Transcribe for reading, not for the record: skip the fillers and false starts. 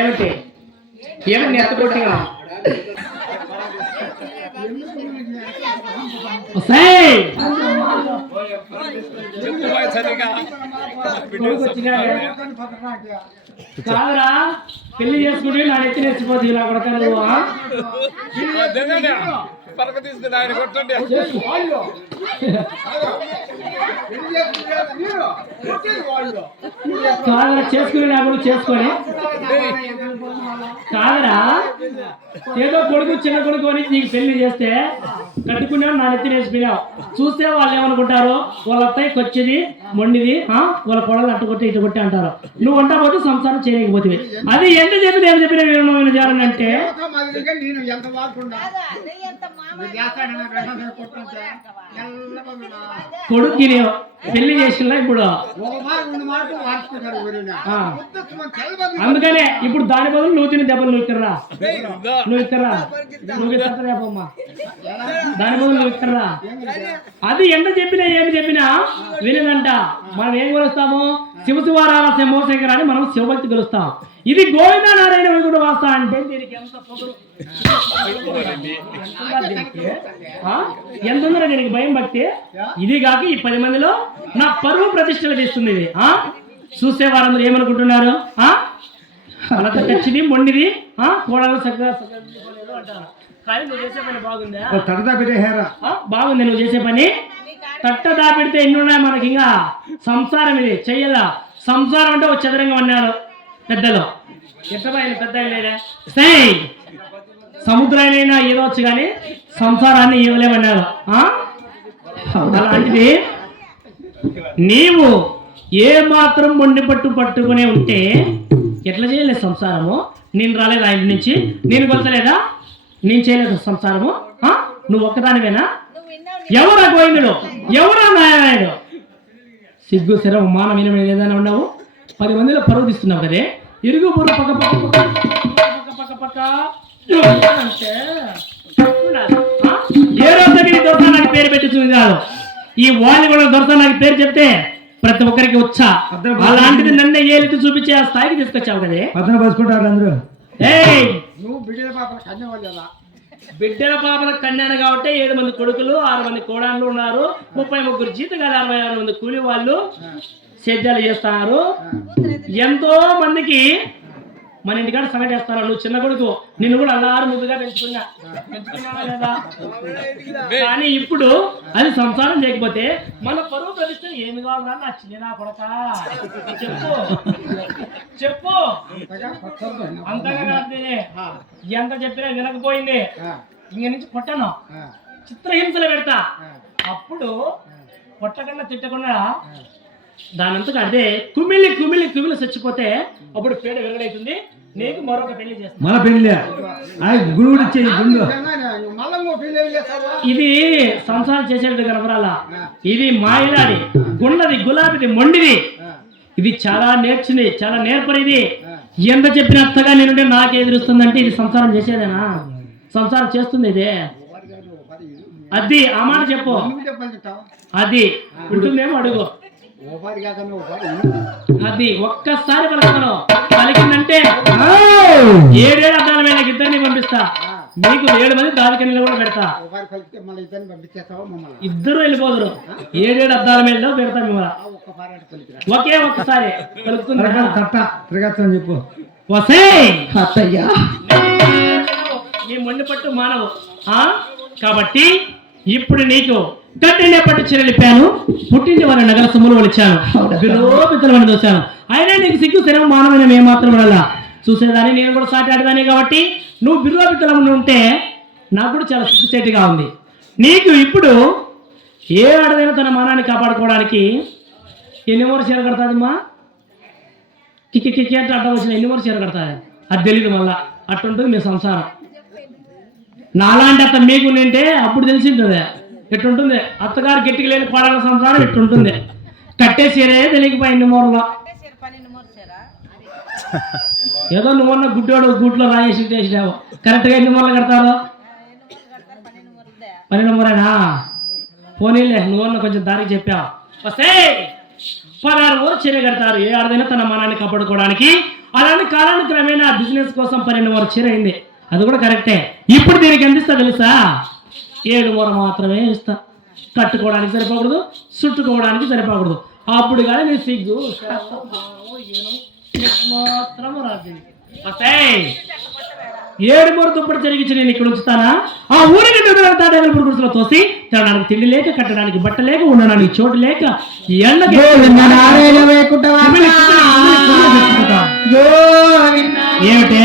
ఏమిటి ఏమని ఎత్తకొట్టిగా కాదురా పెళ్లి చేసుకుంటే నా ఎత్తి నేర్చిపోతుంది ఇలా కొడక కాదరా చేసుకునేటప్పుడు చేసుకొని కాదరా ఏదో కొడుకు చిన్న కొడుకు అని నీకు పెళ్లి చేస్తే కట్టుకున్నావు నా నెత్తి నేర్చిపోయావు చూస్తే వాళ్ళు ఏమనుకుంటారు వాళ్ళ అత్తయ్య కొచ్చేది మొండిది వాళ్ళ పొడలు అట్టుకొట్టి ఇటు కొట్టి అంటారు నువ్వు వంట పోతే సంసారం చేయలేకపోతే అది ఎంత చెప్పి నేను చెప్పిన వివరణ చేయాలంటే కొడుకు పెళ్లి చేసిన ఇప్పుడు అందుకనే ఇప్పుడు దాని బదులు నువ్వు తిని దెబ్బలు నువ్వు ఇక్కర్రా నువ్వు ఇస్తారేపమ్మా దాని బదులు నువ్వు ఇక్కర్రా అది ఎంత చెప్పినా ఏమి చెప్పినా వినదంట మనం ఏం కొలుస్తాము శివశివారాల శంభోశంకర అని మనం శివభక్తి కొలుస్తాం ఇది గోవింద నారాయణ వైకుంఠ వాస అంటే దీనికి ఎంత ఎంత ఉందో దీనికి భయం భక్తి ఇది కాక ఈ 10 మందిలో నా పరువు ప్రతిష్టలు తీస్తుంది ఇది చూసే వారందరూ ఏమనుకుంటున్నారు అలా తెచ్చిది మొండిది కోడలు చక్కగా అంటారు కానీ నువ్వు చేసే పని బాగుందా బాగుంది నువ్వు చేసే పని తట్ట దాపెడితే ఎన్ని ఉన్నాయి మనకి ఇంకా సంసారం ఇది చెయ్యాల సంసారం అంటే ఒక చదరంగం అన్నారు పెద్దలు ఎట్టబోయిన పెద్ద సై సముద్రాలైనా ఏదవచ్చు కానీ సంసారాన్ని ఇవ్వలేమన్నారు అలాంటిది నీవు ఏ మాత్రం మొండి పట్టుకునే ఉంటే ఎట్లా చేయలేదు సంసారము నేను రాలేదు ఆయన నుంచి నేను కొలతలేదా నేను చేయలేదు సంసారము నువ్వు ఒక్కదానివేనా ఎవరా గోవిందుడు ఎవరా నారాయణుడు సిగ్గు శరం మానవీన ఏదైనా ఉండవు 10 మందిలో పరువు తీస్తున్నావు కదే ఇరుగు బుర్ర పక్క అంటే ఏ రోజుకి దొరక నాకు పేరు పెట్టించింది కాదు ఈ వాళ్ళు కూడా దొరక నాకు పేరు చెప్తే ప్రతి ఒక్కరికి వచ్చా అలాంటిది నన్నే ఏలికి చూపించే ఆ స్థాయికి తీసుకొచ్చావు కదే పదన పసుకుంటారు అందరూ బిడ్డల పాపల కన్యాను కాబట్టి 7 మంది కొడుకులు 6 మంది కోడళ్ళు ఉన్నారు 33 జీతగాలు 66 మంది కూలి వాళ్ళు సేద్యాలు చేస్తున్నారు ఎంతో మందికి మన ఇంటికాడ సంగతి చేస్తారు నువ్వు చిన్న కొడుకు నిన్ను కూడా అల్లారు ముద్దుగా పెంచుకున్నావా లేదా కానీ ఇప్పుడు అది సంసారం చేయకపోతే మన పరువు ప్రతిష్ట ఏమి కావాలా నా చిన్న కొడక చెప్పు అంతగా ఎంత చెప్పినా వినకపోయింది ఇంక నుంచి కొట్టను చిత్రహింసలు పెడతా అప్పుడు కొట్టకుండా తిట్టకుండా దానంతగా అదే కుమిలి కుమిలి కుమిలి చచ్చిపోతే అప్పుడు పేడ వెలుగడైతుంది నీకు మరొక పెళ్లి చేస్తాను మన పెళ్లి ఇది సంసారం చేసేది కనపరాలా ఇది మాయిలాడి గుండది గులాబీది మొండిది ఇది చాలా నేర్చింది చాలా నేర్పరిది ఎంత చెప్పిన అత్తగా నేనుంటే నాకు ఎదురుస్తుందంటే ఇది సంసారం చేసేదేనా సంసారం చేస్తుంది ఇదే అది ఆ మాట చెప్పు అది ఉంటుందేమో అడుగు అది ఒక్కసారి పలుకుతాను పలికిందంటే 7 అద్దాల వేళ ఇద్దరిని పంపిస్తా మీకు 7 మంది దావికన్నీళ్ళు కూడా పెడతా ఇద్దరు వెళ్ళిపోదురు 7 అద్దాల మేళలో పెడతా మిమ్మల్ని ఒకే ఒక్కసారి చెప్పు నీ మొండి పట్టు మానవు కాబట్టి ఇప్పుడు నీకు గట్టినే పట్టు చీరలిప్పాను పుట్టించి వారి నగర సొమ్ములు వలిచాను విలోపితలను దోశాను అయినా నీకు సిగ్గు శరం మానవైన ఏమాత్రం వల్ల చూసేదాన్ని నేను కూడా సాటి ఆడదాన్ని కాబట్టి నువ్వు విలోపితలం ఉంటే నాకు కూడా చాలా సిగ్గుసేటిగా ఉంది నీకు ఇప్పుడు ఏ ఆడదైనా తన మానాన్ని కాపాడుకోవడానికి ఎన్ని మూర చీర కడతాదమ్మా కిక్కి అంటే అడ్డం వచ్చిన ఎన్ని మూర చీర కడతాది అది తెలీదు మళ్ళా అట్టుంటుంది మీ సంసారం నాలాంటి అత్త మీకు నింటే అప్పుడు తెలిసింటుంది ఎట్టుంటుంది అత్తగారు గట్టికి లేని కోడల సంసారం ఎట్టుంటుంది కట్టే చీరే తెలియకపోయి ఎన్ని మూరలో ఏదో నువ్వన్న గుడ్డోడు గూట్లో రాయేసి వేసినావు కరెక్ట్గా ఎన్ని మూరలు కడతారు 12 మూరేనా పోనీలే నువ్వన్న కొంచెం దారికి చెప్పావు వస్తే 16 ఊరు చీర కడతారు. ఏ ఆడదైనా తన మానాన్ని కాపాడుకోవడానికి. అలాంటి కాలానికి క్రమేణా బిజినెస్ కోసం 12 ఊరు చీర అయింది. అది కూడా కరెక్టే. ఇప్పుడు దీనికి ఎంత ఇస్తా తెలుసా? 7 ఊర మాత్రమే ఇస్తా. కట్టుకోవడానికి సరిపోకూడదు, చుట్టుకోవడానికి సరిపోకూడదు. అప్పుడు కానీ నీ సిగ్గు మాత్రం రాదు. 7 మూర దుప్పటి జరిగించి నేను ఇక్కడ ఉంచుతానా? ఆ ఊరికి తాడేగలపూడి గుడిసెలో తోసి తినడానికి తిండి లేక, కట్టడానికి బట్ట లేక, ఉండడానికి చోటు లేక, ఎండకి ఏమిటే